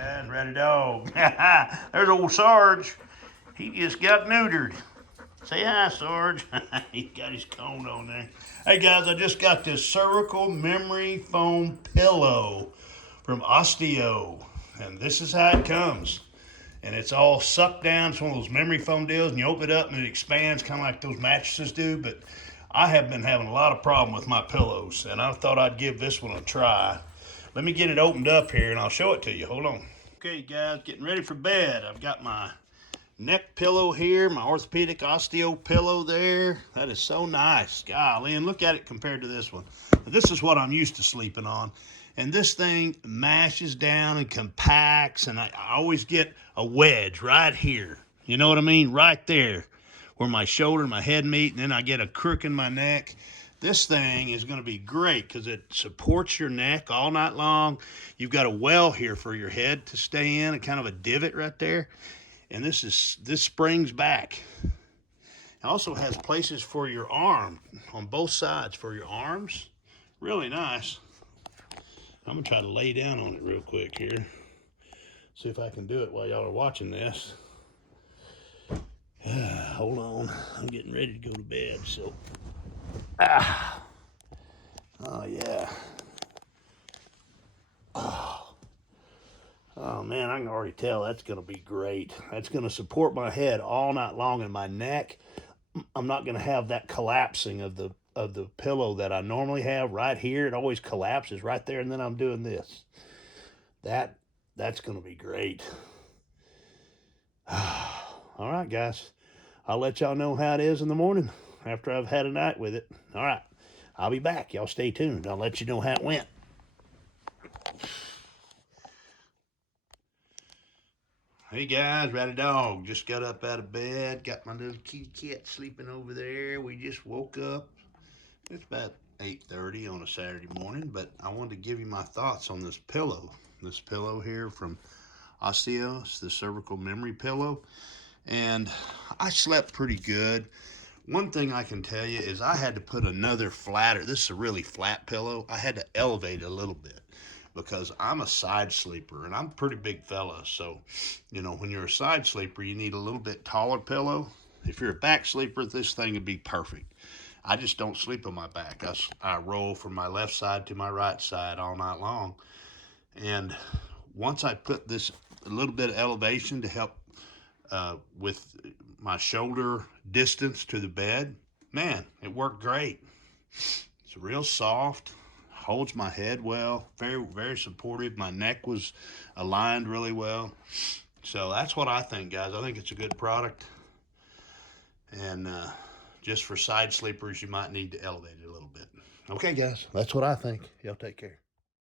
guys, Raddy Dog. There's old Sarge. He just got neutered. Say hi, Sarge. He got his cone on there. Hey guys, I just got this cervical memory foam pillow from Osteo. And this is how it comes. And it's all sucked down. It's one of those memory foam deals, and you open it up and it expands kind of like those mattresses do. But I have been having a lot of problem with my pillows, and I thought I'd give this one a try. Let me get it opened up here and I'll show it to you. Hold on. Okay guys, getting ready for bed. I've got my neck pillow here, my Orthopedic Osteo pillow there. That is so nice. Golly, and look at it compared to this one. This is what I'm used to sleeping on. And this thing mashes down and compacts, and I always get a wedge right here. You know what I mean? Right there where my shoulder and my head meet, and then I get a crook in my neck. This thing is going to be great because it supports your neck all night long. You've got a well here for your head to stay in, a kind of a divot right there. And this springs back. It also has places for your arm on both sides for your arms. Really nice. I'm going to try to lay down on it real quick here. See if I can do it while y'all are watching this. Hold on. I'm getting ready to go to bed, so... Oh yeah. Oh man, I can already tell that's gonna be great. That's gonna support my head all night long, and my neck. I'm not gonna have that collapsing of the pillow that I normally have right here. It always collapses right there, and then I'm doing this. That's gonna be great. All right, guys. I'll let y'all know how it is in the morning after I've had a night with it. All right. I'll be back. Y'all stay tuned. I'll let you know how it went. Hey guys, Raddy Dog. Just got up out of bed. Got my little kitty cat sleeping over there. We just woke up. It's about 8:30 on a Saturday morning, but I wanted to give you my thoughts on this pillow. This pillow here from Osteo. It's the cervical memory pillow. And I slept pretty good. One thing I can tell you is I had to put another flatter. This is a really flat pillow. I had to elevate it a little bit because I'm a side sleeper and I'm a pretty big fella. So, you know, when you're a side sleeper, you need a little bit taller pillow. If you're a back sleeper, this thing would be perfect. I just don't sleep on my back. I roll from my left side to my right side all night long. And once I put this a little bit of elevation to help with my shoulder distance to the bed, man, it worked great. It's real soft, holds my head well, very, very supportive. My neck was aligned really well. So that's what I think, guys. I think it's a good product. And just for side sleepers, you might need to elevate it a little bit. Okay, guys, that's what I think. Y'all take care.